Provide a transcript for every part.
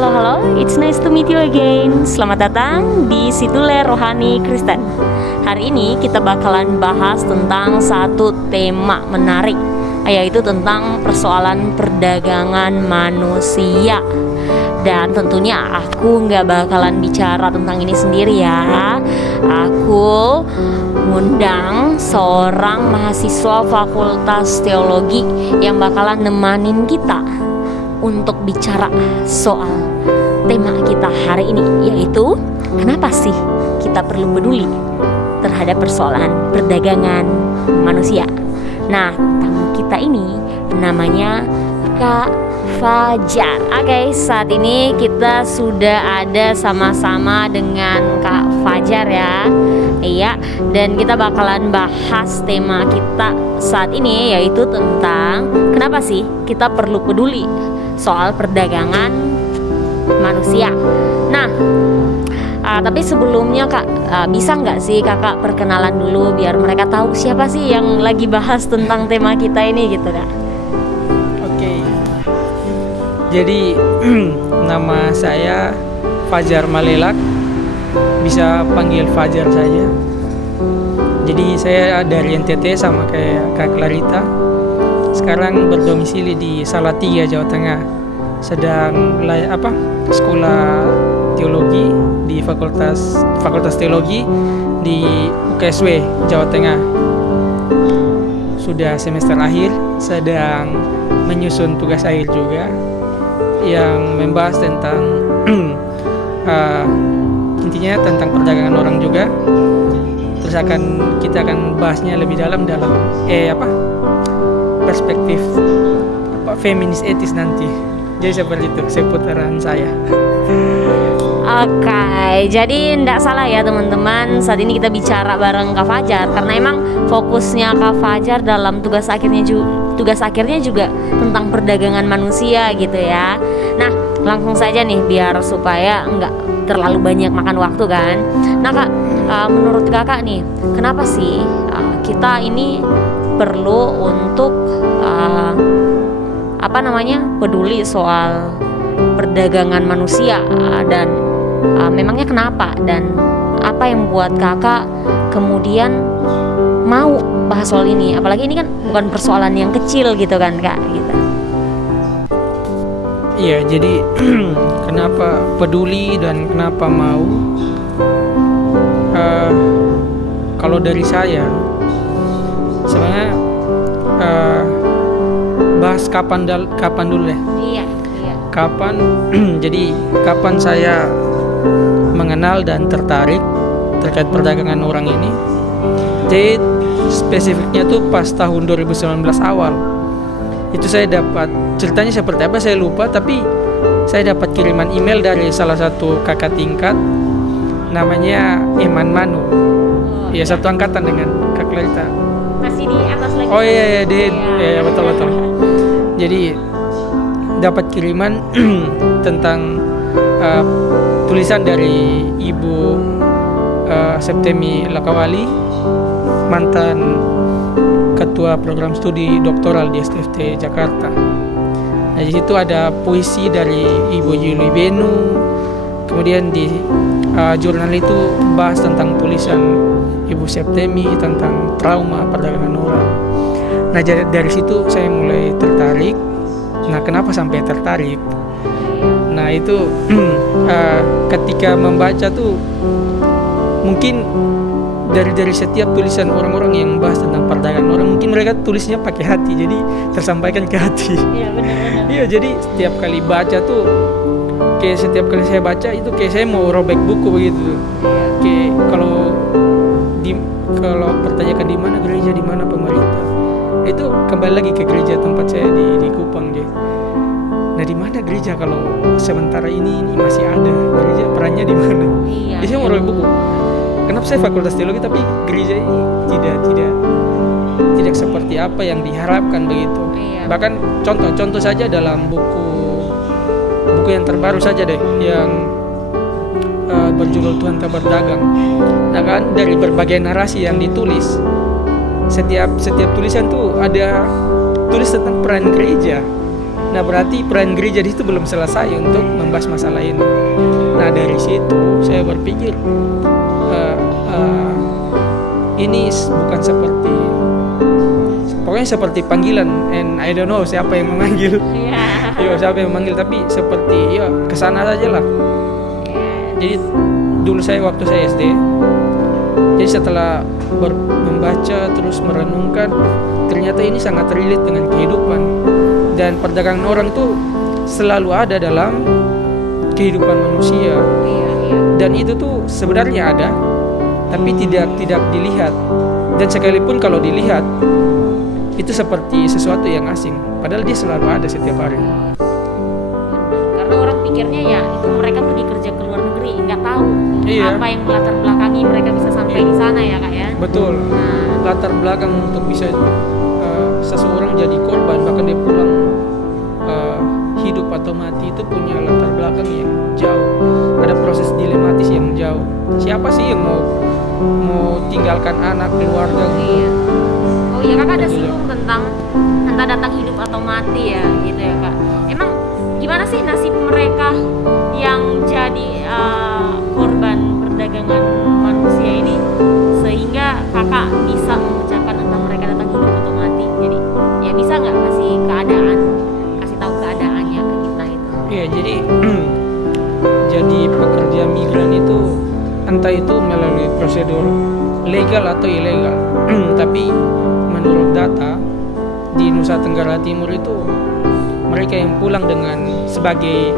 halo, it's nice to meet you again. Selamat datang di Situler Rohani Kristen. Hari ini kita bakalan bahas tentang satu tema menarik, yaitu tentang persoalan perdagangan manusia. Dan tentunya aku nggak bakalan bicara tentang ini sendiri ya. Aku ngundang seorang mahasiswa Fakultas Teologi yang bakalan nemanin kita untuk bicara soal tema kita hari ini, yaitu kenapa sih kita perlu peduli terhadap persoalan perdagangan manusia. Nah, tamu kita ini namanya Kak Fajar. Oke, saat ini kita sudah ada sama-sama dengan Kak Fajar ya. Iya, dan kita bakalan bahas tema kita saat ini, yaitu tentang kenapa sih kita perlu peduli soal perdagangan manusia. Nah, tapi sebelumnya Kak, bisa nggak sih Kakak perkenalan dulu biar mereka tahu siapa sih yang lagi bahas tentang tema kita ini gitu Kak? Oke. Jadi nama saya Fajar Malelak, bisa panggil Fajar saja. Jadi saya dari NTT sama kayak Kak Clarita. Sekarang berdomisili di Salatiga, Jawa Tengah. Sedang sekolah teologi di Fakultas Teologi di UKSW Jawa Tengah. Sudah semester akhir, sedang menyusun tugas akhir juga yang membahas tentang intinya tentang perdagangan orang juga. Terus kita akan bahasnya lebih dalam perspektif feminis etis nanti. Jadi seperti itu seputaran saya. Oke, jadi tidak salah ya teman-teman. Saat ini kita bicara bareng Kak Fajar karena emang fokusnya Kak Fajar dalam tugas akhirnya juga tentang perdagangan manusia gitu ya. Nah, langsung saja nih biar supaya nggak terlalu banyak makan waktu kan. Nah Kak, menurut Kakak nih, kenapa sih kita ini perlu untuk peduli soal perdagangan manusia, dan memangnya kenapa, dan apa yang buat Kakak kemudian mau bahas soal ini, apalagi ini kan bukan persoalan yang kecil gitu kan Kak gitu. Iya, jadi kenapa peduli dan kenapa mau? Kalau dari saya sebenarnya bahas kapan dulu deh. Iya. Kapan? Jadi kapan saya mengenal dan tertarik terkait perdagangan orang ini? Jadi spesifiknya tuh pas tahun 2019 awal. Itu saya dapat, ceritanya seperti apa saya lupa, tapi saya dapat kiriman email dari salah satu kakak tingkat namanya Eman Manu. Ya, satu angkatan dengan Kak Clarita. Masih di atas lagi. Oh iya, iya betul. Jadi dapat kiriman tentang tulisan dari Ibu Septemi Lakawali, mantan ketua program studi doktoral di STFT Jakarta. Nah, di situ ada puisi dari Ibu Yuli Benu. Kemudian di jurnal itu bahas tentang tulisan Ibu Septemi tentang trauma perdagangan orang. Nah, dari situ saya mulai tertarik. Nah, kenapa sampai tertarik? Nah, itu ketika membaca tuh mungkin dari setiap tulisan orang-orang yang bahas tentang perdagangan orang, mungkin mereka tulisnya pakai hati, jadi tersampaikan ke hati. Iya, benar. Iya, jadi setiap kali baca tuh setiap kali saya baca itu kayak saya mau robek buku begitu. Kayak kalau pertanyakan di mana gereja, di mana pemerintah, itu kembali lagi ke gereja tempat saya di Kupang deh. Nah, di mana gereja kalau sementara ini masih ada gereja, perannya di mana? Iya. Jadi saya mau robek buku. Kenapa saya Fakultas Teologi tapi gereja ini tidak seperti apa yang diharapkan begitu. Iya. Bahkan contoh saja dalam buku yang terbaru saja deh, yang berjudul Tuhan Tak Berdagang. Nah kan, dari berbagai narasi yang ditulis, setiap tulisan tuh ada tulis tentang peran gereja. Nah berarti peran gereja di situ belum selesai untuk membahas masalah ini. Nah dari situ saya berpikir ini bukan seperti, pokoknya seperti panggilan, and I don't know siapa yang memanggil. Yo, siapa yang memanggil, tapi seperti ya kesana saja lah. Jadi dulu waktu saya SD, jadi setelah membaca terus merenungkan, ternyata ini sangat relate dengan kehidupan, dan perdagangan orang itu selalu ada dalam kehidupan manusia. Dan itu tuh sebenarnya ada, tapi tidak dilihat. Dan sekalipun kalau dilihat, itu seperti sesuatu yang asing, padahal dia selalu ada setiap hari. Karena orang pikirnya ya itu mereka pergi kerja ke luar negeri, nggak tahu apa yang melatar belakangi mereka bisa sampai di sana ya Kak ya. Betul. Latar belakang untuk bisa seseorang jadi korban, bahkan dia pulang hidup atau mati, itu punya latar belakang yang jauh. Ada proses dilematis yang jauh. Siapa sih yang mau tinggalkan anak, keluarga? Oh iya, Kakak ada singgung tentang entah datang hidup atau mati ya, gitu ya Kak. Emang gimana sih nasib mereka yang jadi korban perdagangan manusia ini, sehingga Kakak bisa mengucapkan entah mereka datang hidup atau mati? Jadi ya bisa nggak kasih tahu keadaannya ke kita itu? Iya, jadi pekerja migran itu entah itu melalui prosedur legal atau ilegal, tapi menurut data di Nusa Tenggara Timur itu mereka yang pulang dengan sebagai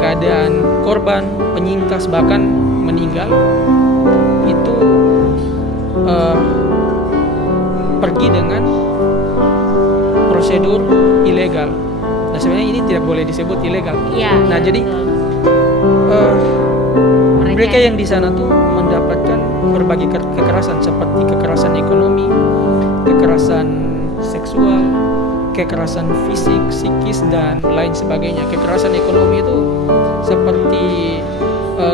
keadaan korban, penyintas, bahkan meninggal itu pergi dengan prosedur ilegal. Nah sebenarnya ini tidak boleh disebut ilegal. Nah jadi mereka yang di sana tuh mendapatkan berbagai kekerasan, seperti kekerasan ekonomi, kekerasan seksual, kekerasan fisik, psikis, dan lain sebagainya. Kekerasan ekonomi itu seperti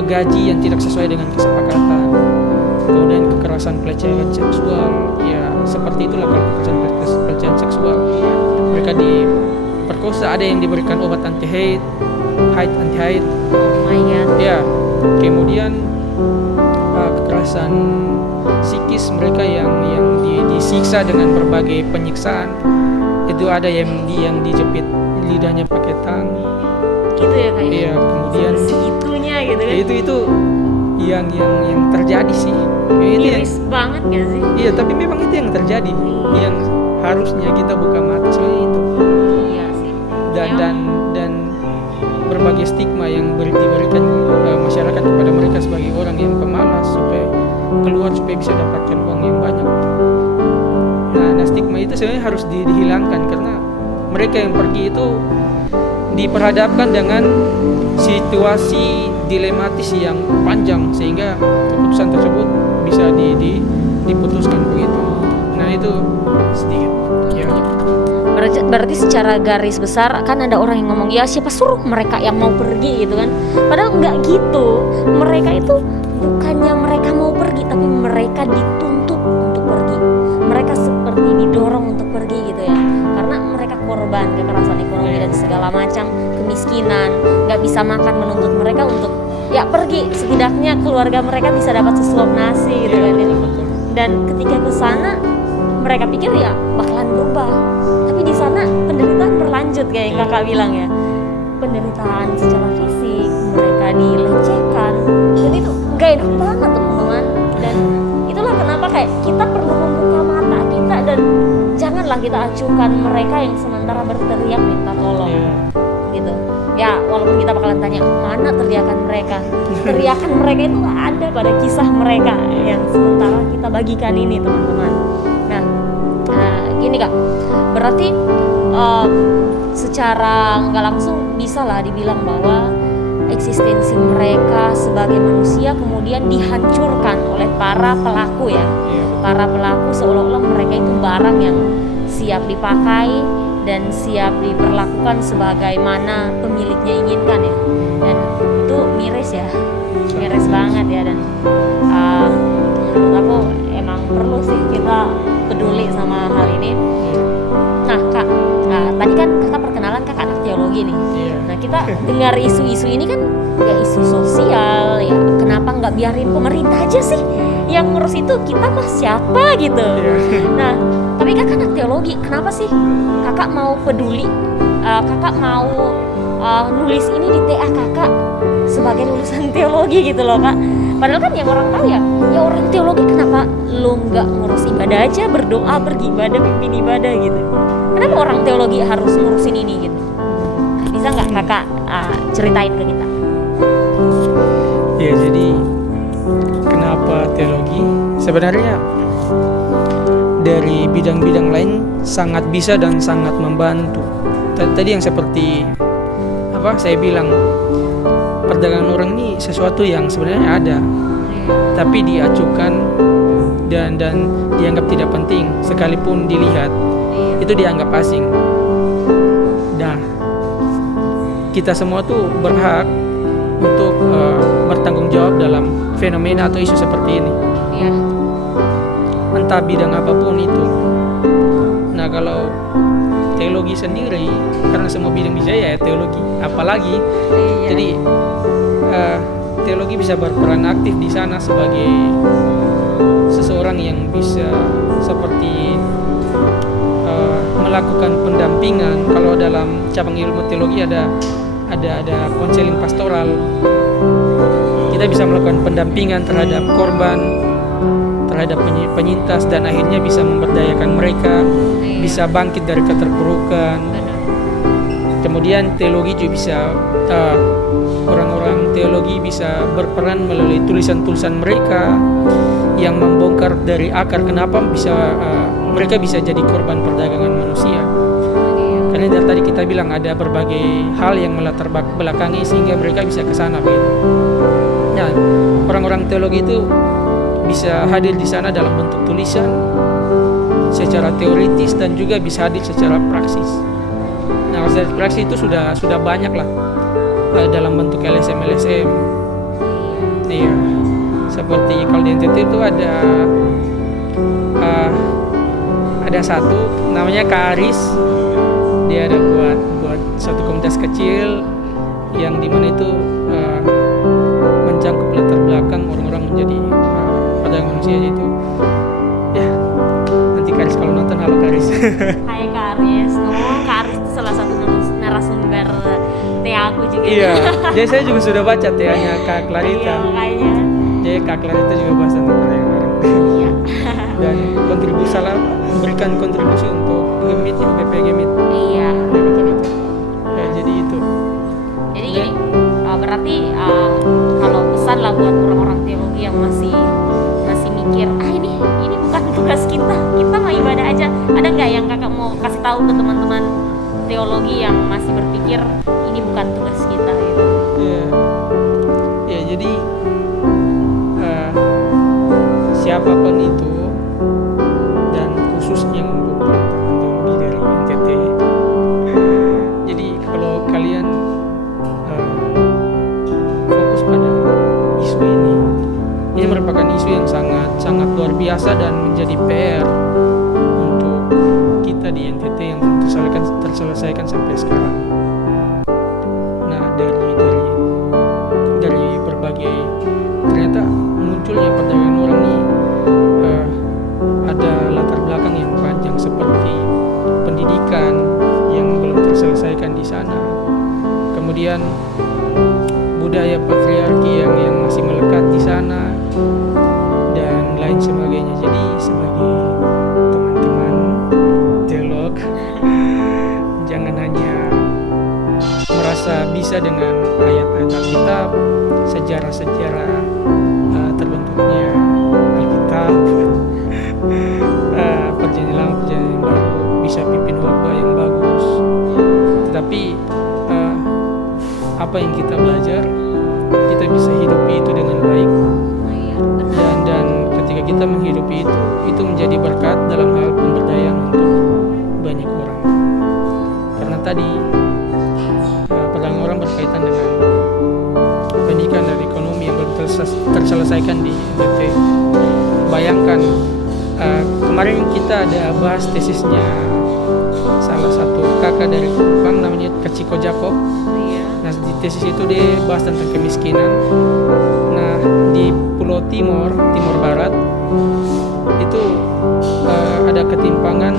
gaji yang tidak sesuai dengan kesepakatan, kemudian kekerasan pelecehan seksual, ya seperti itulah kalau pelecehan seksual. Mereka diperkosa, ada yang diberikan obat anti-haid, anti-haid. Oh my God. Ya, kemudian kekerasan psikis, mereka yang disiksa dengan berbagai penyiksaan. Itu ada yang dijepit lidahnya pakai tang. Gitu ya Kak? Iya, kemudian segitunya gitu kan. Itu yang terjadi sih. Miris banget gak sih? Iya, tapi memang itu yang terjadi. Yang harusnya kita buka mata soalnya itu. Iya sih. Dan berbagai stigma yang diberikan masyarakat kepada mereka sebagai orang yang pemalas, supaya bisa dapatkan uang yang banyak. Nah stigma itu sebenarnya harus dihilangkan, karena mereka yang pergi itu diperhadapkan dengan situasi dilematis yang panjang, sehingga keputusan tersebut bisa diputuskan begitu. Nah itu sedikit. Ya. Berarti secara garis besar kan ada orang yang ngomong, ya siapa suruh mereka yang mau pergi gitu kan. Padahal nggak gitu. Mereka itu bukannya mereka mau pergi, tapi mereka dituntut untuk pergi. Mereka seperti didorong untuk pergi gitu ya. Karena mereka korban kekerasan ekonomi dan segala macam kemiskinan, nggak bisa makan, menuntut mereka untuk ya pergi. Setidaknya keluarga mereka bisa dapat sesuap nasi gitu kan. Dan ketika ke sana mereka pikir ya bakalan berubah, tapi di sana penderitaan berlanjut kayak yang Kakak bilang ya. Penderitaan secara fisik, mereka dilecehkan, dan itu gak enak banget teman-teman. Dan itulah kenapa kayak kita perlu membuka mata kita, dan janganlah kita acuhkan mereka yang sementara berteriak minta tolong gitu. Ya walaupun kita bakalan tanya mana teriakan mereka, teriakan mereka itu ada pada kisah mereka yang sementara kita bagikan ini teman-teman. Nah gini Kak, berarti secara nggak langsung bisa lah dibilang bahwa eksistensi mereka sebagai manusia kemudian dihancurkan oleh para pelaku ya. Para pelaku seolah-olah mereka itu barang yang siap dipakai dan siap diperlakukan sebagaimana pemiliknya inginkan ya. Dan itu miris ya, miris banget ya. Dan menurut aku emang perlu sih kita peduli sama hal ini. Nah Kak, tadi kan Kakak perkenalan kan teologi nih. Iya. Nah kita dengar isu-isu ini kan ya isu sosial ya, kenapa nggak biarin pemerintah aja sih yang ngurus itu, kita mah siapa gitu. Iya. Nah tapi kakak anak teologi, kenapa sih kakak mau peduli, kakak mau nulis ini di TA kakak sebagai lulusan teologi gitu loh kak. Padahal kan yang orang tahu ya orang teologi, kenapa lu nggak ngurus ibadah aja, berdoa, beribadah, pimpin ibadah gitu. Kenapa orang teologi harus ngurusin ini gitu? Bisa nggak kakak ceritain ke kita? Ya, jadi kenapa teologi? Sebenarnya dari bidang-bidang lain sangat bisa dan sangat membantu. Tadi yang seperti saya bilang, perdagangan orang ini sesuatu yang sebenarnya ada, tapi diacukan dan dianggap tidak penting, sekalipun dilihat itu dianggap asing. Nah, kita semua tuh berhak untuk bertanggung jawab dalam fenomena atau isu seperti ini. Iya. Entah bidang apapun itu. Nah, kalau teologi sendiri, karena semua bidang bisa ya teologi, apalagi jadi teologi bisa berperan aktif di sana sebagai seseorang yang bisa seperti melakukan pendampingan. Kalau dalam cabang ilmu teologi ada konseling pastoral, kita bisa melakukan pendampingan terhadap korban, terhadap penyintas, dan akhirnya bisa memberdayakan mereka, bisa bangkit dari keterpurukan. Kemudian teologi juga bisa orang-orang teologi bisa berperan melalui tulisan-tulisan mereka yang membongkar dari akar kenapa mereka bisa jadi korban perdagangan manusia. Karena dari tadi kita bilang ada berbagai hal yang melatar belakangi sehingga mereka bisa ke sana begitu. Nah, orang-orang teologi itu bisa hadir di sana dalam bentuk tulisan secara teoritis dan juga bisa hadir secara praksis. Nah, secara praksis itu sudah banyak lah dalam bentuk LSM. Iya. Seperti kalau di NTT itu ada satu namanya Kak Aris. Dia ada buat satu komunitas kecil yang dimana itu menjangkau latar belakang orang-orang menjadi pedagang manusia itu. Ya, nanti Kak Aris kalau nonton, halo Kak Aris. Hai Kak Aris, ngomong Kak Aris itu salah satu narasumber TA aku juga. Iya, jadi saya juga sudah baca TA-nya Kak Clarita. Iya, makanya. Jadi Kak Clarita juga bahas tentang pedagang. Iya. Dan memberikan kontribusi untuk Gemit, UPP Gemit. Iya. Ya, jadi itu. Jadi gini, berarti kalau pesan lah buat orang-orang teologi yang masih mikir, ini bukan tugas kita mah ibadah aja. Ada nggak yang kakak mau kasih tahu ke teman-teman teologi yang masih berpikir ini bukan tugas kita gitu? Ya, jadi siapapun itu, dan khususnya untuk teman-teman teologi dari NTT, jadi kalau kalian fokus pada isu ini merupakan isu yang sangat luar biasa dan menjadi PR untuk kita di NTT yang terselesaikan sampai sekarang. Nah, dari berbagai, ternyata munculnya perdagangan orang ini ada latar belakang yang panjang seperti pendidikan yang belum terselesaikan di sana, kemudian budaya patriarki yang masih melekat di sana, dan lain sebagainya. Jadi sebagai teman-teman teolog, jangan hanya merasa bisa dengan ayat-ayat Alkitab, sejarah-sejarah terbentuknya Alkitab, perjanjian lama, perjanjian baru, bisa pimpin khotbah yang bagus, tetapi apa yang kita belajar kita bisa hidupi itu dengan baik, dan ketika kita menghidupi itu menjadi berkat dalam hal pemberdayaan untuk banyak orang. Karena tadi perdagangan orang berkaitan dengan pendidikan dan ekonomi yang belum terselesaikan di NTT. Bayangkan kemarin kita ada bahas tesisnya salah satu kakak dari Kupang namanya Kak Ciko Jakob. tesis itu dia bahas tentang kemiskinan. Nah, di Pulau Timor Barat itu ada ketimpangan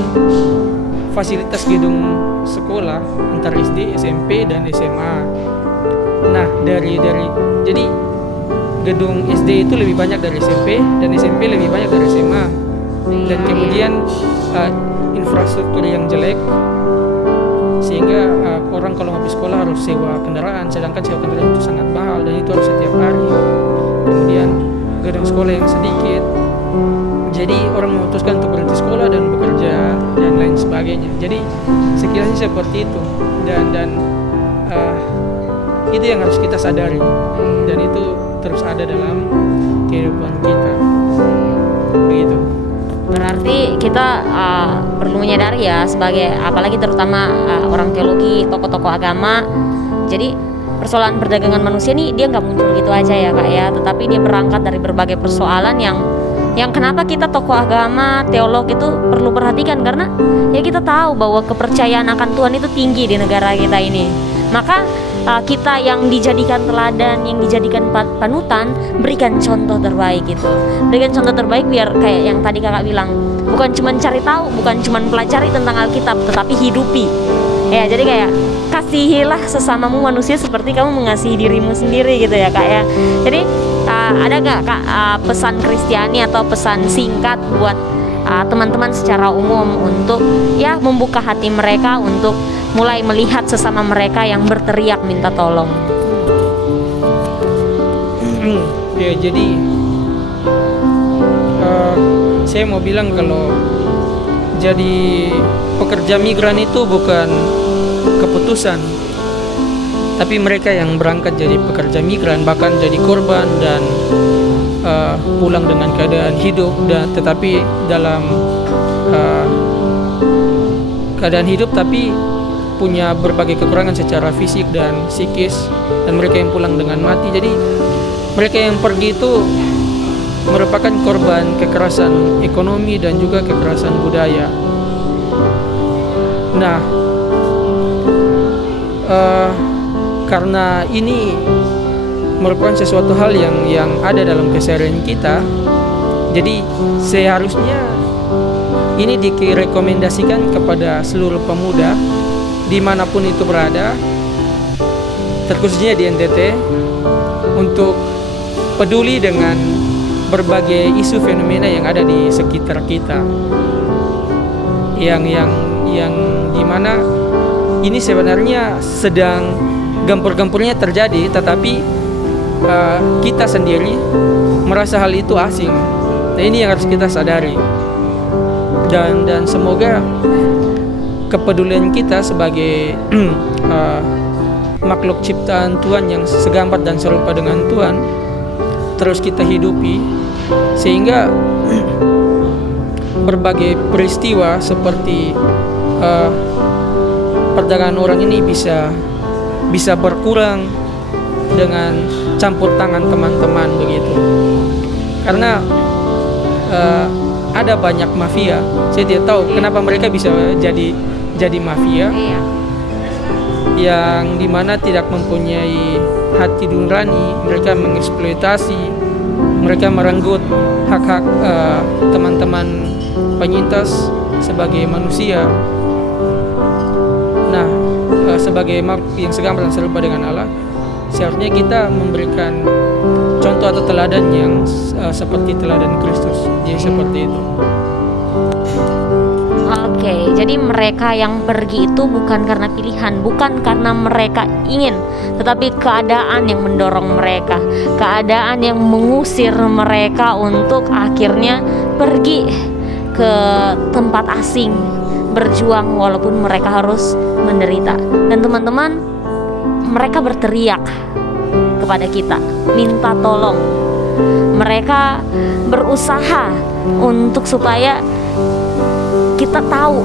fasilitas gedung sekolah antara SD, SMP, dan SMA. Nah, jadi gedung SD itu lebih banyak dari SMP dan SMP lebih banyak dari SMA. Dan kemudian infrastruktur yang jelek sehingga orang kalau habis sekolah harus sewa kendaraan, sedangkan sewa kendaraan itu sangat mahal dan itu harus setiap hari. Kemudian gedung sekolah yang sedikit, jadi orang memutuskan untuk berhenti sekolah dan bekerja dan lain sebagainya. Jadi sekiranya seperti itu dan itu yang harus kita sadari dan itu terus ada dalam kehidupan kita. Begitu. Berarti kita perlu menyadari ya, sebagai apalagi terutama orang teologi, tokoh-tokoh agama. Jadi persoalan perdagangan manusia nih dia nggak muncul gitu aja ya Kak ya, tetapi dia berangkat dari berbagai persoalan yang kenapa kita tokoh agama, teolog itu perlu perhatikan, karena ya kita tahu bahwa kepercayaan akan Tuhan itu tinggi di negara kita ini. Maka kita yang dijadikan teladan, yang dijadikan panutan, berikan contoh terbaik gitu. Berikan contoh terbaik biar kayak yang tadi kakak bilang, bukan cuma cari tahu, bukan cuma pelajari tentang Alkitab, tetapi hidupi. Ya, jadi kayak kasihilah sesamamu manusia seperti kamu mengasihi dirimu sendiri gitu ya kak ya. Jadi ada gak kak pesan Kristiani atau pesan singkat buat teman-teman secara umum untuk ya membuka hati mereka untuk mulai melihat sesama mereka yang berteriak minta tolong? Ya, jadi saya mau bilang kalau jadi pekerja migran itu bukan keputusan, tapi mereka yang berangkat jadi pekerja migran bahkan jadi korban dan pulang dengan keadaan hidup dan tetapi dalam keadaan hidup tapi punya berbagai kekurangan secara fisik dan psikis, dan mereka yang pulang dengan mati. Jadi mereka yang pergi itu merupakan korban kekerasan ekonomi dan juga kekerasan budaya. Nah, karena ini merupakan sesuatu hal yang ada dalam keseharian kita, jadi seharusnya ini direkomendasikan kepada seluruh pemuda dimanapun itu berada, terkhususnya di NTT, untuk peduli dengan berbagai isu fenomena yang ada di sekitar kita, yang dimana ini sebenarnya sedang gempur-gempurnya terjadi, tetapi kita sendiri merasa hal itu asing. Nah, ini yang harus kita sadari, dan semoga kepedulian kita sebagai makhluk ciptaan Tuhan yang segambar dan serupa dengan Tuhan terus kita hidupi, sehingga berbagai peristiwa seperti perdagangan orang ini bisa berkurang dengan campur tangan teman-teman begitu. Karena ada banyak mafia. Saya tidak tahu kenapa mereka bisa jadi mafia, yang dimana tidak mempunyai hati nurani. Mereka mengeksploitasi, mereka merenggut hak-hak teman-teman penyintas sebagai manusia. Nah, sebagai makhluk yang segambar dan serupa dengan Allah, seharusnya kita memberikan contoh atau teladan yang seperti teladan Kristus. Jadi seperti itu. Oke, jadi mereka yang pergi itu bukan karena pilihan, bukan karena mereka ingin, tetapi keadaan yang mendorong mereka, keadaan yang mengusir mereka untuk akhirnya pergi ke tempat asing, berjuang walaupun mereka harus menderita. Dan teman-teman, mereka berteriak kepada kita, minta tolong. Mereka berusaha untuk supaya kita tahu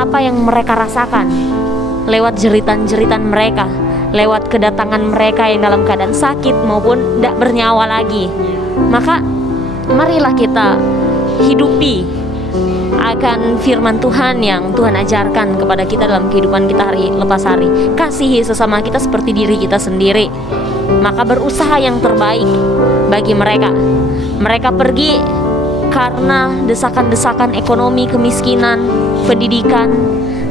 apa yang mereka rasakan lewat jeritan-jeritan mereka, lewat kedatangan mereka yang dalam keadaan sakit maupun tidak bernyawa lagi. Maka marilah kita hidupi akan firman Tuhan yang Tuhan ajarkan kepada kita dalam kehidupan kita hari lepas hari. Kasihi sesama kita seperti diri kita sendiri. Maka berusaha yang terbaik bagi mereka. Mereka pergi karena desakan-desakan ekonomi, kemiskinan, pendidikan.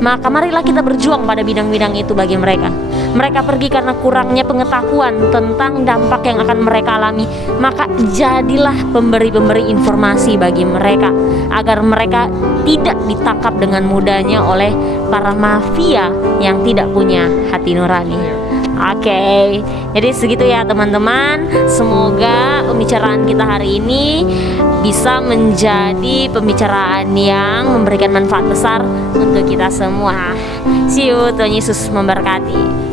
Maka marilah kita berjuang pada bidang-bidang itu bagi mereka. Mereka pergi karena kurangnya pengetahuan tentang dampak yang akan mereka alami. Maka jadilah pemberi-pemberi informasi bagi mereka, agar mereka tidak ditangkap dengan mudahnya oleh para mafia yang tidak punya hati nurani. Oke, jadi segitu ya teman-teman. Semoga pembicaraan kita hari ini bisa menjadi pembicaraan yang memberikan manfaat besar untuk kita semua. See you, Tuhan Yesus memberkati.